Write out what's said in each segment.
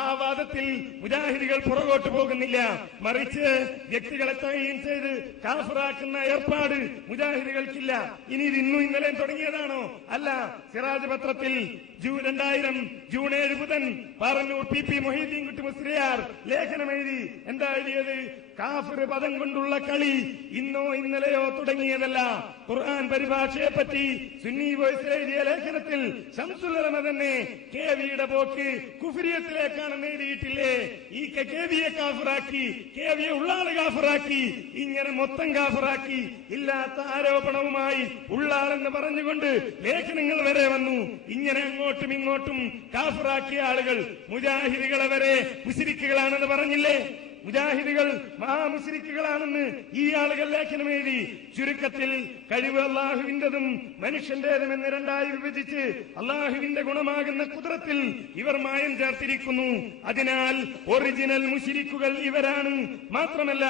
ആ വാദത്തിൽ മുജാഹിദികൾ പുറകോട്ട് പോകുന്നില്ല. മറിച്ച് വ്യക്തികളെ തയ്യീൻ ചെയ്ത് കാഫിറാക്കുന്ന ഏർപ്പാട് മുജാഹിദികൾക്കില്ല. ഇനി ഇത് ഇന്നും ഇന്നലെയും തുടങ്ങിയതാണോ? അല്ല. സിറാജ് പത്രത്തിൽ 2000 ജൂൺ 7 ബുധൻ പാറന്നൂർ PP മൊഹീദ്ദീൻ കുട്ടി മുസ്ലിയാർ ലേഖനം എഴുതി. എന്താ എഴുതിയത്? കാഫിർ പദം കൊണ്ടുള്ള കളി ഇന്നോ ഇന്നലെയോ തുടങ്ങിയതല്ല. ഖുർആൻ പരിഭാഷയെ പറ്റി സുന്നി വോയിസ് എഴുതിയ ലേഖനത്തിൽ ശംസുൽ ഉലമ തന്നെ KVയുടെ പോക്ക് കുഫ്രിയത്തിലേക്കാണ് എഴുതിയിട്ടില്ലേ? ഈ KVയെ കാഫിറാക്കി, KVയെ ഉള്ളാള് കാഫിറാക്കി, ഇങ്ങനെ മൊത്തം കാഫിറാക്കി. ഇല്ലാത്ത ആരോപണവുമായി ഉള്ളാളെന്ന് പറഞ്ഞുകൊണ്ട് ലേഖനങ്ങൾ വരെ വന്നു. ഇങ്ങനെ അങ്ങോട്ടും ഇങ്ങോട്ടും കാഫിറാക്കിയ ആളുകൾ മുജാഹിദികളെ വരെ മുശ്രിക്കുകളാണെന്ന് പറഞ്ഞില്ലേ? മുജാഹിദികൾ മഹാമുശ്രിക്കുകളാണെന്ന് ഈ ആളുകൾ ലേഖനം എഴുതി. ചുരുക്കത്തിൽ കഴിവ് അള്ളാഹുവിന്റെതും മനുഷ്യന്റേതുമെന്ന് രണ്ടായി വിഭജിച്ച് അള്ളാഹുവിന്റെ ഗുണമാകുന്ന കുദ്റത്തിൽ ഇവർ മായം ചേർത്തിരിക്കുന്നു. അതിനാൽ ഒറിജിനൽ മുശ്രിക്കുകൾ ഇവരാണ്. മാത്രമല്ല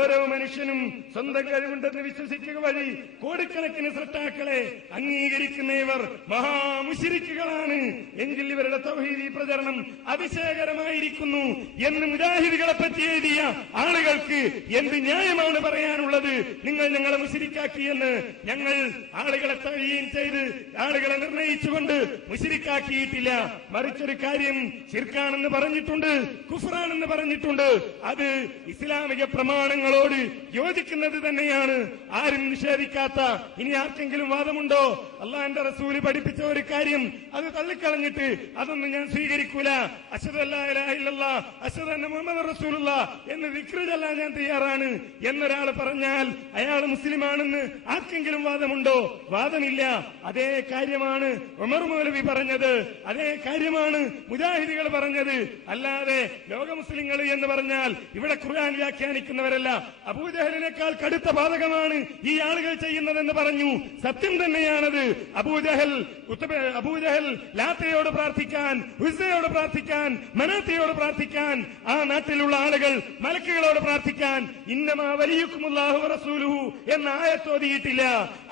ഓരോ മനുഷ്യനും സ്വന്തം കഴിവുണ്ടെന്ന് വിശ്വസിക്കുക വഴി കോടിക്കണക്കിന് സൃഷ്ടാക്കളെ അംഗീകരിക്കുന്ന ഇവർ മഹാമുശ്രിക്കുകളാണ്. എങ്കിൽ ഇവരുടെ തൗഹീദി പ്രചരണം അതിശയകരമായിരിക്കുന്നു എന്ന് മുജാഹിദികളെ പറ്റി എഴുതിയ ആളുകൾക്ക് എന്ത് ന്യായമാണ് പറയാനുള്ളത്? നിങ്ങൾ ഞങ്ങളെ മുശ്രിക്കാക്കിയെന്ന്. ഞങ്ങൾ ആളുകളെ തഴീൻ ചെയ്ത് ആളുകളെ നിർണയിച്ചുകൊണ്ട് മുശ്രിക്കാക്കിയിട്ടില്ല. മറിച്ചൊരു കാര്യം ശിർക്കാണെന്ന് പറഞ്ഞിട്ടുണ്ട്, കുഫ്റാണെന്ന് പറഞ്ഞിട്ടുണ്ട്. അത് ഇസ്ലാമിക പ്രമാണങ്ങളോട് യോജിക്കുന്നത് തന്നെയാണ്, ആരും നിഷേധിക്കാത്ത. ഇനി ആർക്കെങ്കിലും വാദമുണ്ടോ? അള്ളാഹുവിന്റെ റസൂല് പഠിപ്പിച്ച ഒരു കാര്യം അത് തള്ളിക്കളഞ്ഞിട്ട് അതൊന്നും ഞാൻ സ്വീകരിക്കൂല, അശ്ഹദു അല്ലാ ഇലാഹ ഇല്ലല്ലാഹ് അശ്ഹദു അന്ന മുഹമ്മദൻ റസൂലുള്ളാഹ് എന്ന് ദിക്ർ ചൊല്ലാൻ ഞാൻ തയ്യാറാണ് എന്നൊരാൾ പറഞ്ഞാൽ അയാൾ മുസ്ലിമാണെന്ന് ആർക്കെങ്കിലും വാദമുണ്ടോ? വാദമില്ല. അതേ കാര്യമാണ് ഉമർ മൗലവി പറഞ്ഞത്, അതേ കാര്യമാണ് മുജാഹിദികൾ പറഞ്ഞത്. അല്ലാതെ ലോക മുസ്ലിങ്ങൾ എന്ന് പറഞ്ഞാൽ ഇവിടെ ഖുർആൻ വ്യാഖ്യാനിക്കുന്നവരല്ല. അബൂജഹലിനേക്കാൾ കടുത്ത ബാധകമാണ് ഈ ആളുകൾ ചെയ്യുന്നതെന്ന് പറഞ്ഞു. സത്യം തന്നെയാണത്. അബൂജഹൽ ലാത്തയോട് പ്രാർത്ഥിക്കാൻ, ഉസ്സയോട് പ്രാർത്ഥിക്കാൻ, മനാത്തയോട് പ്രാർത്ഥിക്കാൻ, ആ നാട്ടിലുള്ള ആളുകൾ മലക്കുകളോട് പ്രാർത്ഥിക്കാൻ ഇന്നമാ വലിയുക്കുമുല്ലാഹു റസൂലുഹു എന്ന ആയത്തോതിയിട്ടില്ല.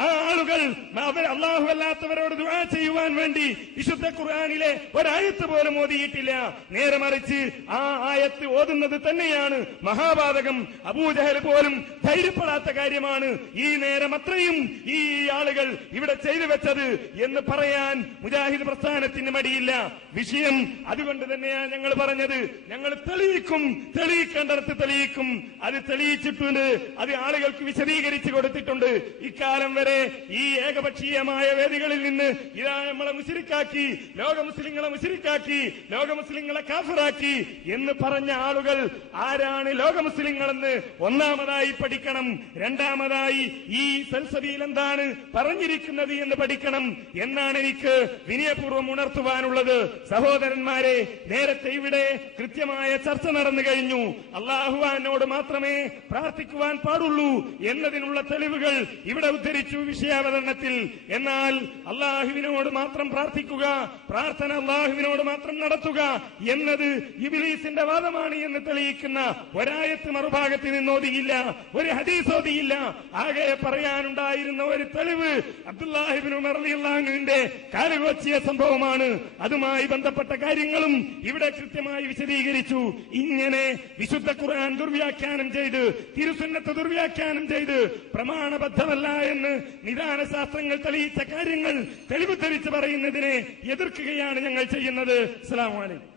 ആ ആളുകൾ അവർ അല്ലാഹു അല്ലാത്തവരോട് ദുആ ചെയ്യുവാൻ വേണ്ടി വിശുദ്ധ ഖുർആനിലെ ഒരായത്ത് പോലും ഓതിയിട്ടില്ല. നേരെ മറിച്ച് ആ ആയത്ത് ഓതുന്നത് തന്നെയാണ് മഹാപാതകം. അബൂജഹൽ പോലും ധൈര്യപ്പെടാത്ത കാര്യമാണ് ഈ നേരം അത്രയും ഈ ആളുകൾ ഇവിടെ ചെയ്തു വെച്ചത് എന്ന് പറയാൻ മുജാഹിദ് പ്രസ്ഥാനത്തിന് മടിയില്ല. വിഷയം അതുകൊണ്ട് തന്നെയാണ് ഞങ്ങൾ പറഞ്ഞത്. ഞങ്ങൾ തെളിയിക്കും, തെളിയിക്കേണ്ടടുത്ത് തെളിയിക്കും. അത് തെളിയിച്ചിട്ടുണ്ട്, അത് ആളുകൾക്ക് വിശദീകരിച്ചു കൊടുത്തിട്ടുണ്ട്. ഇക്കാലം വരെ ഈ ഏകപക്ഷീയമായ വേദികളിൽ നിന്ന് ഇതാ നമ്മളെ മുശ്രിക്കാക്കി, ലോക മുസ്ലിങ്ങളെ മുശ്രിക്കാക്കി, ലോക മുസ്ലിങ്ങളെ കാഫിറാക്കി എന്ന് പറഞ്ഞ ആളുകൾ ആരാണ് ലോക മുസ്ലിങ്ങളെന്ന് ഒന്നാമതായി പഠിക്കണം. രണ്ടാമതായി ഈ സൽസബീൽ എന്താണ് പറഞ്ഞിരിക്കുന്നത് എന്ന് പഠിക്കണം എന്നാണ് എനിക്ക് വിനയപൂർവ്വം ഉണർത്തുവാനുള്ളത്. സഹോദരന്മാരെ, നേരത്തെ ഇവിടെ കൃത്യമായ ചർച്ച നടന്നു കഴിഞ്ഞു. അള്ളാഹുവിനോട് മാത്രമേ പ്രാർത്ഥിക്കുവാൻ പാടുള്ളൂ എന്നതിനുള്ള തെളിവുകൾ ഇവിടെ ഉദ്ധരിച്ചു വിഷയാവതരണത്തിൽ. എന്നാൽ അള്ളാഹുവിനോട് മാത്രം പ്രാർത്ഥിക്കുക, പ്രാർത്ഥന അള്ളാഹുവിനോട് മാത്രം നടത്തുക എന്നത് ഇബ്ലീസിന്റെ വാദമാണ് എന്ന് തെളിയിക്കുന്ന ഒരായത്ത് മറുഭാഗത്ത് നിന്ന് ഓതിയില്ല, ഒരു ഹദീസ് ഓതിയില്ല. ആകെ പറയാനുണ്ടായിരുന്ന ഒരു തെളിവ് അബ്ദുല്ലാഹി ഇബ്നു ഉമർ റളിയല്ലാഹു അൻഹുവിന്റെ കാലുകൊച്ചിയ സംഭവമാണ്. അതുമായി ബന്ധപ്പെട്ട കാര്യങ്ങളും ഇവിടെ കൃത്യമായി വിശദീകരിച്ചു. ഇങ്ങനെ വിശുദ്ധ ഖുർആൻ ദുർവ്യാഖ്യാനം ചെയ്ത്, തിരുസുന്നത്ത് ദുർവ്യാഖ്യാനം ചെയ്ത് പ്രമാണബദ്ധമല്ല എന്ന് നിദാന ശാസ്ത്രങ്ങൾ തെളിയിച്ച കാര്യങ്ങൾ തെളിവ് ധരിച്ച് പറയുന്നതിനെ എതിർക്കുകയാണ് ഞങ്ങൾ ചെയ്യുന്നത്. അസ്സലാമു അലൈക്കും.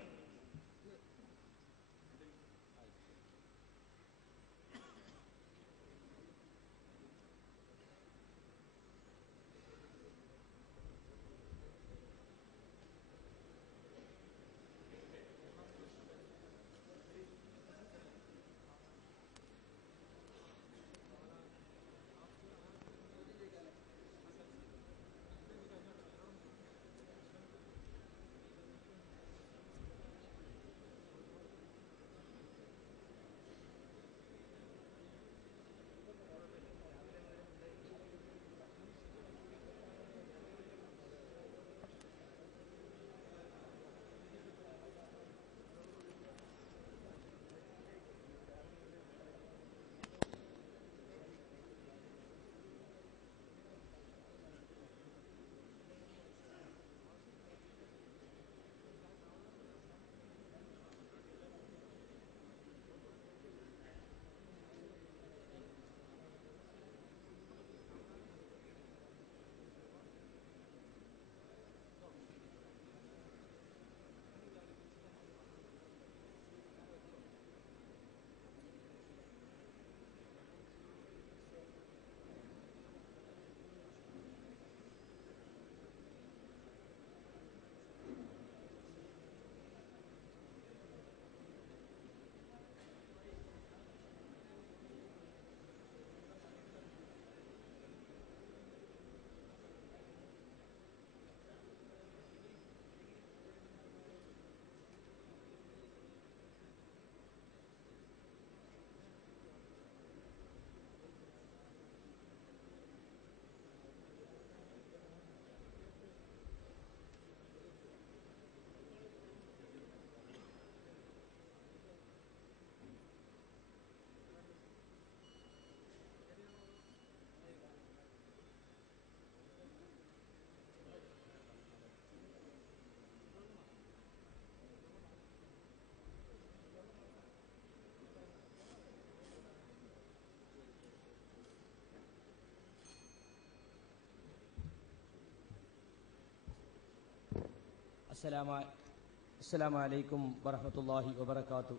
അസ്സലാമു അലൈക്കും വറഹ്മത്തുള്ളാഹി വബറകാതുഹു.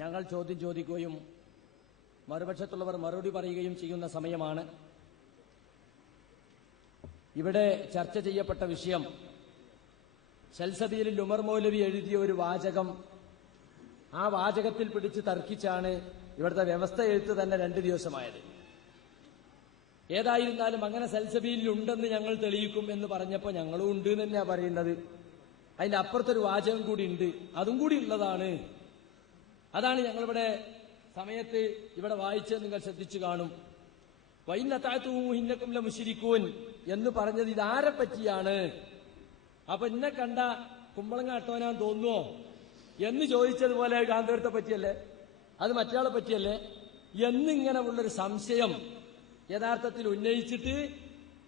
ഞങ്ങൾ ചോദ്യം ചോദിക്കുകയും മറുപക്ഷത്തുള്ളവർ മറുപടി പറയുകയും ചെയ്യുന്ന സമയമാണ്. ഇവിടെ ചർച്ച ചെയ്യപ്പെട്ട വിഷയം സൽസബീലിൽ ഉമർ മൗലവി എഴുതിയ ഒരു വാചകം, ആ വാചകത്തിൽ പിടിച്ച് തർക്കിച്ചാണ് ഇവിടുത്തെ വ്യവസ്ഥ എഴുത്ത് തന്നെ 2 ദിവസമായത്. ഏതായിരുന്നാലും അങ്ങനെ സൽസബീലിൽ ഉണ്ടെന്ന് ഞങ്ങൾ തെളിയിക്കും എന്ന് പറഞ്ഞപ്പോൾ ഞങ്ങളും ഉണ്ട് എന്ന് തന്നെയാണ് പറയുന്നത്. അതിന്റെ അപ്പുറത്തൊരു വാചകം കൂടി ഉണ്ട്, അതും കൂടി ഉള്ളതാണ്. അതാണ് ഞങ്ങളിവിടെ സമയത്ത് ഇവിടെ വായിച്ചത് നിങ്ങൾ ശ്രദ്ധിച്ചു കാണും. വൈന്നത്താത്തുഹിന്നക്കും ലമുശ്രികൂൻ എന്ന് പറഞ്ഞത് ഇതാരെ പറ്റിയാണ്? അപ്പൊ ഇന്നെ കണ്ട കുമ്പളങ്ങ അട്ടവനാൻ തോന്നുവോ എന്ന് ചോദിച്ചതുപോലെ ഗാന്ധീവത്തെ പറ്റിയല്ലേ, അത് മറ്റയാളെ പറ്റിയല്ലേ എന്നിങ്ങനെ ഉള്ളൊരു സംശയം യഥാർത്ഥത്തിൽ ഉന്നയിച്ചിട്ട്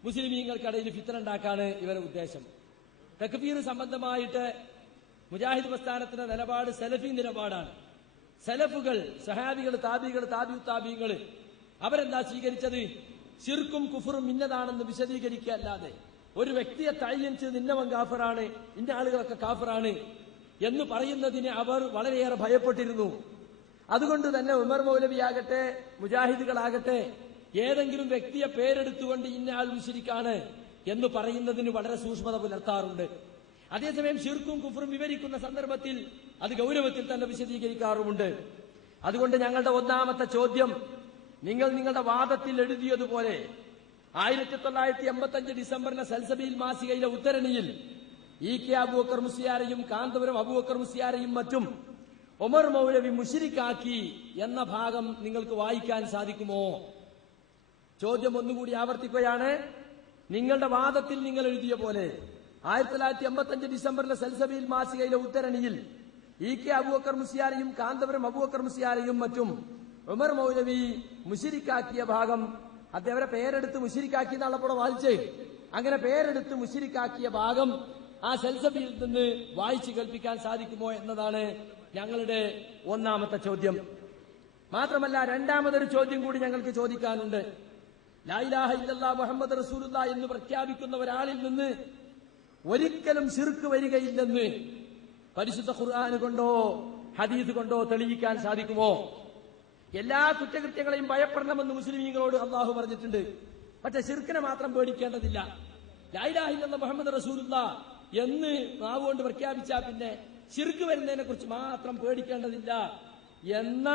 മുസ്ലിമീങ്ങൾക്കിടയിൽ ഫിത്ന ഉണ്ടാക്കാണ് ഇവരുടെ ഉദ്ദേശം. തക്ഫീർ സംബന്ധമായിട്ട് മുജാഹിദ് പ്രസ്ഥാനത്തിന്റെ നിലപാട് സലഫി നിലപാടാണ്. സലഫുകൾ, സഹാബികൾ, താബികൾ, താബികൾ അവരെന്താ സ്വീകരിച്ചത്? ശിർക്കും കുഫറും ഇന്നതാണെന്ന് വിശദീകരിക്കല്ലാതെ ഒരു വ്യക്തിയെ തഅയ്യൻ ചെയ്ത് ഇന്നവൻ കാഫിറാണ്, ഇന്ന ആളുകളൊക്കെ കാഫിറാണ് എന്ന് പറയുന്നതിന് അവർ വളരെയേറെ ഭയപ്പെട്ടിരുന്നു. അതുകൊണ്ട് തന്നെ ഉമർ മൗലവിയാകട്ടെ മുജാഹിദുകളാകട്ടെ ഏതെങ്കിലും വ്യക്തിയെ പേരെടുത്തുകൊണ്ട് ഇന്ന ആൾ മുശ്രിക്കാണ് എന്ന് പറയുന്നതിന് വളരെ സൂക്ഷ്മത പുലർത്താറുണ്ട്. അതേസമയം ശിർക്കും കുഫറും വിവരിക്കുന്ന സന്ദർഭത്തിൽ അത് ഗൗരവത്തിൽ തന്നെ വിശദീകരിക്കാറുമുണ്ട്. അതുകൊണ്ട് ഞങ്ങളുടെ ഒന്നാമത്തെ ചോദ്യം, നിങ്ങൾ നിങ്ങളുടെ വാദത്തിൽ എഴുതിയതുപോലെ 1985 ഡിസംബറിലെ സൽസബീൽ മാസികയിലെ ഉദ്ധരണിയിൽ EK അബൂബക്കർ മുസ്ലിയാരെയും കാന്തപുരം അബൂബക്കർ മുസ്ലിയാരെയും മറ്റും ഉമർ മൗലവി മുശ്രിക്കാക്കി എന്ന ഭാഗം നിങ്ങൾക്ക് വായിക്കാൻ സാധിക്കുമോ? ചോദ്യം ഒന്നുകൂടി ആവർത്തിക്കുകയാണ്. നിങ്ങളുടെ വാദത്തിൽ നിങ്ങൾ എഴുതിയ പോലെ 1985 ഡിസംബറിലെ സൽസബീൽ മാസികയിലെ ഉദ്ധരണിയിൽ EK അബൂബക്കർ മുസ്ലിയാരെയും കാന്തപുരം അബൂബക്കർ മുസ്ലിയാരെയും മറ്റും ഉമർ മൗലവി മുശ്രിക്കാക്കിയ ഭാഗം അദ്ദേഹത്തെ പേരെടുത്ത് മുശ്രിക്കാക്കി എന്നാളപ്പോൾ വായിച്ചേ. അങ്ങനെ പേരെടുത്ത് മുശ്രിക്കാക്കിയ ഭാഗം ആ സൽസബീലിൽ നിന്ന് വായിച്ചു കേൾപ്പിക്കാൻ സാധിക്കുമോ എന്നതാണ് ഞങ്ങളുടെ ഒന്നാമത്തെ ചോദ്യം. മാത്രമല്ല രണ്ടാമതൊരു ചോദ്യം കൂടി ഞങ്ങൾക്ക് ചോദിക്കാനുണ്ട്. ലാ ഇലാഹ ഇല്ലല്ലാഹ് മുഹമ്മദ് റസൂലുള്ളാഹ് എന്ന് പ്രഖ്യാപിക്കുന്ന ഒരാളിൽ നിന്ന് ഒരിക്കലും ശിർക്ക് വരികയില്ലെന്ന് പരിശുദ്ധ ഖുർആൻ കൊണ്ടോ ഹദീസ് കൊണ്ടോ തെളിയിക്കാൻ സാധിക്കുമോ? എല്ലാ കുറ്റകൃത്യങ്ങളെയും ഭയപ്പെടണമെന്ന് മുസ്ലിമീങ്ങളോട് അള്ളാഹു പറഞ്ഞിട്ടുണ്ട്. പക്ഷെ ശിർക്കിനെ മാത്രം പേടിക്കേണ്ടതില്ല. ലാ ഇലാഹ ഇല്ലല്ലാഹ് മുഹമ്മദ് റസൂലുള്ളാഹ് എന്ന് നാവുകൊണ്ട് പ്രഖ്യാപിച്ചാൽ പിന്നെ ശിർക്ക് വരുന്നതിനെ കുറിച്ച് മാത്രം പേടിക്കേണ്ടതില്ല എന്ന